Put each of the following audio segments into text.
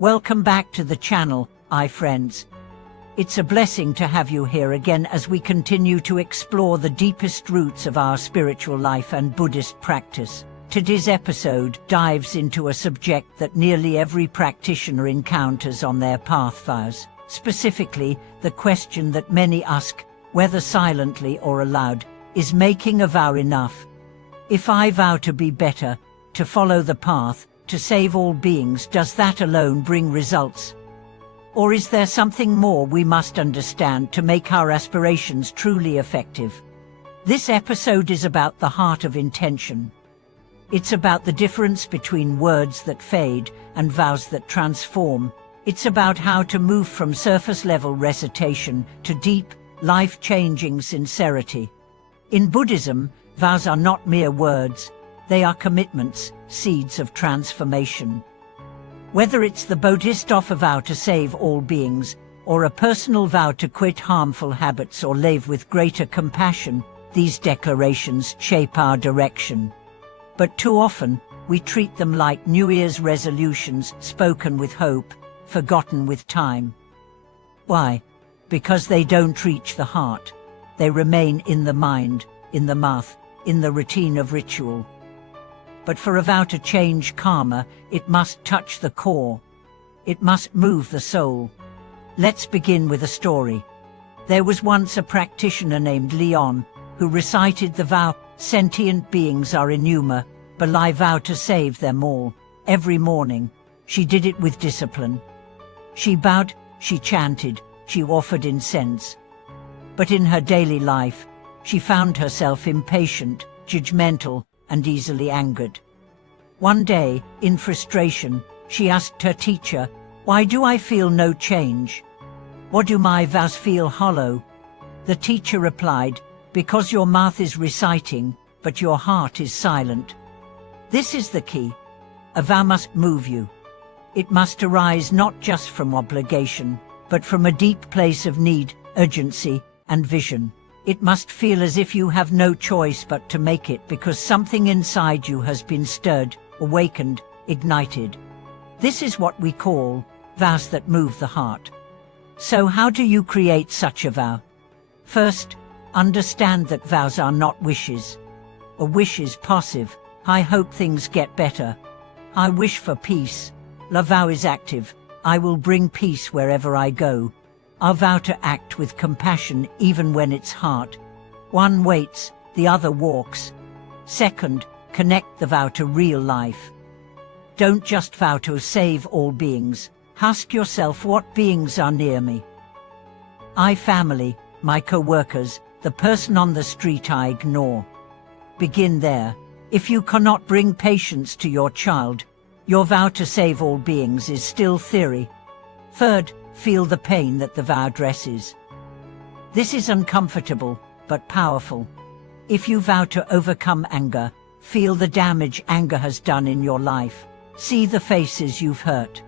Welcome back to the channel, friends. It's a blessing to have you here again as we continue to explore the deepest roots of our spiritual life and Buddhist practice. Today's episode dives into a subject that nearly every practitioner encounters on their path: vows. Specifically, the question that many ask, whether silently or aloud, is making a vow enough? If I vow to be better, to follow the path, to save all beings, does that alone bring results? Or is there something more we must understand to make our aspirations truly effective? This episode is about the heart of intention. It's about the difference between words that fade and vows that transform. It's about how to move from surface-level recitation to deep, life-changing sincerity. In Buddhism, vows are not mere words. They are commitments, seeds of transformation. Whether it's the Bodhisattva vow to save all beings, or a personal vow to quit harmful habits or live with greater compassion, these declarations shape our direction. But too often, we treat them like New Year's resolutions, spoken with hope, forgotten with time. Why? Because they don't reach the heart. They remain in the mind, in the mouth, in the routine of ritual. But for a vow to change karma, it must touch the core. It must move the soul. Let's begin with a story. There was once a practitioner named Leon who recited the vow, "Sentient beings are innumerable, but I vow to save them all." Every morning, she did it with discipline. She bowed, she chanted, she offered incense. But in her daily life, she found herself impatient, judgmental, and easily angered. One day, in frustration, she asked her teacher, "Why do I feel no change? Why do my vows feel hollow?" The teacher replied, "Because your mouth is reciting, but your heart is silent." This is the key. A vow must move you. It must arise not just from obligation, but from a deep place of need, urgency, and vision. It must feel as if you have no choice but to make it because something inside you has been stirred, awakened, ignited. This is what we call vows that move the heart. So how do you create such a vow? First, understand that vows are not wishes. A wish is passive. I hope things get better. I wish for peace. A vow is active. I will bring peace wherever I go. I vow to act with compassion even when it's hard. One waits, the other walks. Second, connect the vow to real life. Don't just vow to save all beings. Ask yourself, what beings are near me? My family, my co-workers, the person on the street I ignore. Begin there. If you cannot bring patience to your child, your vow to save all beings is still theory. Third, feel the pain that the vow addresses. This is uncomfortable, but powerful. If you vow to overcome anger, feel the damage anger has done in your life. See the faces you've hurt.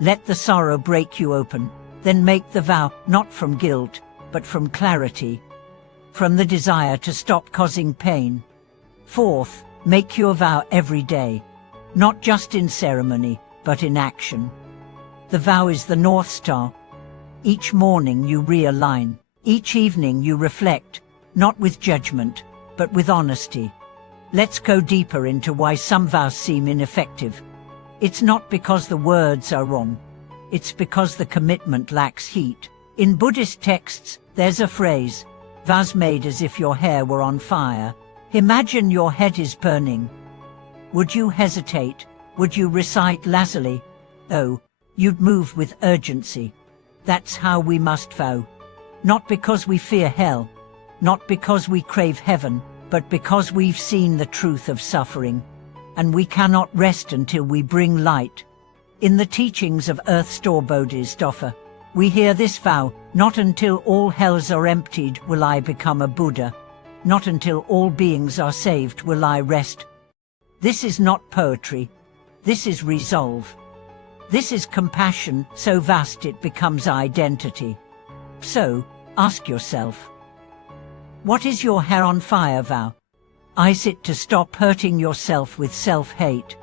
Let the sorrow break you open. Then make the vow, not from guilt, but from clarity. From the desire to stop causing pain. Fourth, make your vow every day. Not just in ceremony, but in action. The vow is the North Star. Each morning you realign. Each evening you reflect, not with judgment, but with honesty. Let's go deeper into why some vows seem ineffective. It's not because the words are wrong. It's because the commitment lacks heat. In Buddhist texts, there's a phrase, vows made as if your hair were on fire. Imagine your head is burning. Would you hesitate? Would you recite lazily? Oh, you'd move with urgency. That's how we must vow. Not because we fear hell, not because we crave heaven, but because we've seen the truth of suffering. And we cannot rest until we bring light. In the teachings of Earth Store Bodhisattva, we hear this vow, not until all hells are emptied will I become a Buddha. Not until all beings are saved will I rest. This is not poetry. This is resolve. This is compassion so vast it becomes identity. So, ask yourself, what is your hair on fire vow? Is it to stop hurting yourself with self-hate?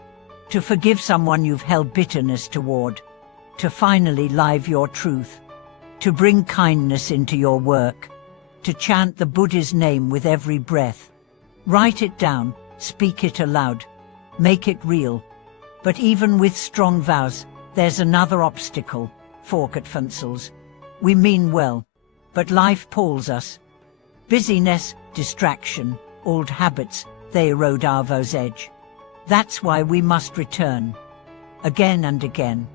To forgive someone you've held bitterness toward? to finally live your truth, to bring kindness into your work, to chant the Buddha's name with every breath. Write it down, speak it aloud, make it real. But even with strong vows, there's another obstacle, forgetfulness. We mean well, but life pulls us. Busyness, distraction, old habits, they erode our vow's edge. That's why we must return. Again and again.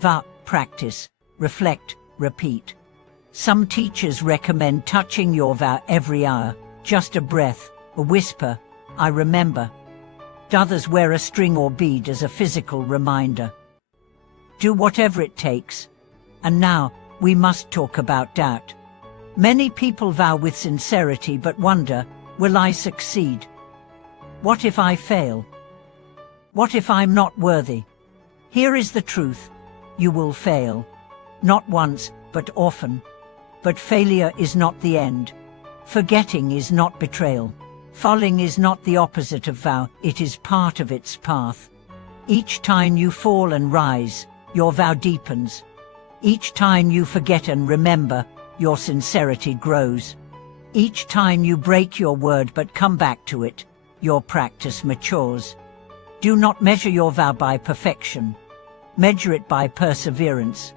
Vow, practice, reflect, repeat. Some teachers recommend touching your vow every hour, just a breath, a whisper, I remember. Others wear a string or bead as a physical reminder. Do whatever it takes. And now, we must talk about doubt. Many people vow with sincerity but wonder, will I succeed? What if I fail? What if I'm not worthy? Here is the truth. You will fail. Not once, but often. But failure is not the end. Forgetting is not betrayal. Falling is not the opposite of vow, it is part of its path. Each time you fall and rise, your vow deepens. Each time you forget and remember, your sincerity grows. Each time you break your word but come back to it, your practice matures. Do not measure your vow by perfection. Measure it by perseverance.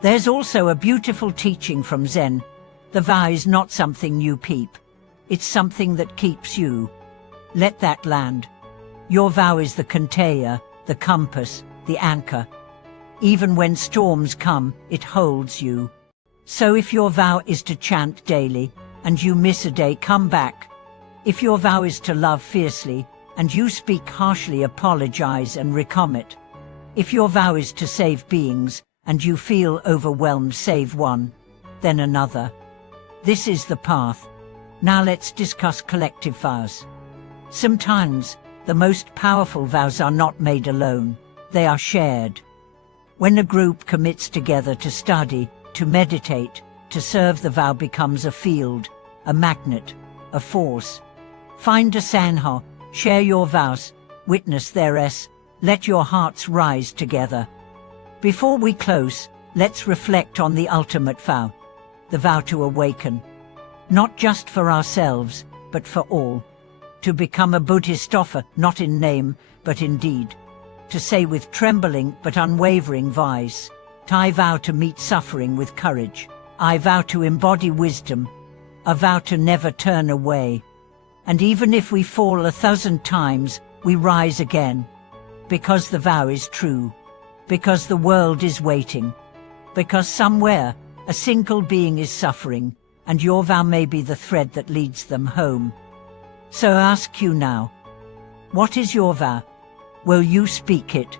There's also a beautiful teaching from Zen. The vow is not something you peep. It's something that keeps you. Let that land. Your vow is the container, the compass, the anchor. Even when storms come, it holds you. So if your vow is to chant daily, and you miss a day, come back. If your vow is to love fiercely, and you speak harshly, apologize and recommit. If your vow is to save beings, and you feel overwhelmed, save one, then another. This is the path. Now let's discuss collective vows. Sometimes, the most powerful vows are not made alone, they are shared. When a group commits together to study, to meditate, to serve, the vow becomes a field, a magnet, a force. Find a sanha, share your vows, witness theirs, let your hearts rise together. Before we close, let's reflect on the ultimate vow, the vow to awaken. Not just for ourselves, but for all. To become a Buddhist offer, not in name, but in deed. To say with trembling but unwavering voice, I vow to meet suffering with courage. I vow to embody wisdom. A vow to never turn away. And even if we fall 1,000 times, we rise again. Because the vow is true. Because the world is waiting. Because somewhere, a single being is suffering, and your vow may be the thread that leads them home. So I ask you now, what is your vow? Will you speak it?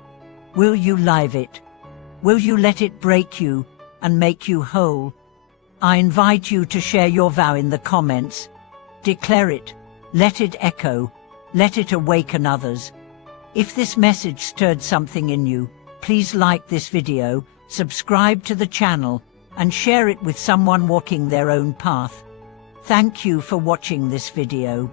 Will you live it? Will you let it break you and make you whole? I invite you to share your vow in the comments. Declare it, let it echo, let it awaken others. If this message stirred something in you, please like this video, subscribe to the channel, and share it with someone walking their own path. Thank you for watching this video.